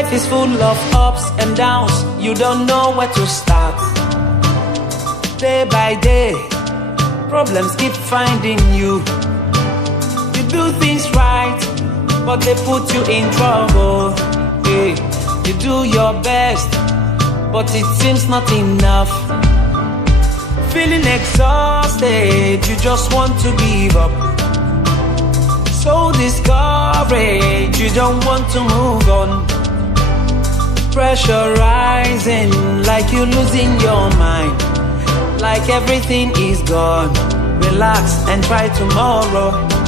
Life is full of ups and downs. You don't know where to start. Day by day, problems keep finding you. You do things right, but they put you in trouble. Hey, you do your best, but it seems not enough. Feeling exhausted, you just want to give up. So discouraged, you don't want to move on. Pressure rising, like you're losing your mind, like everything is gone. Relax and try tomorrow.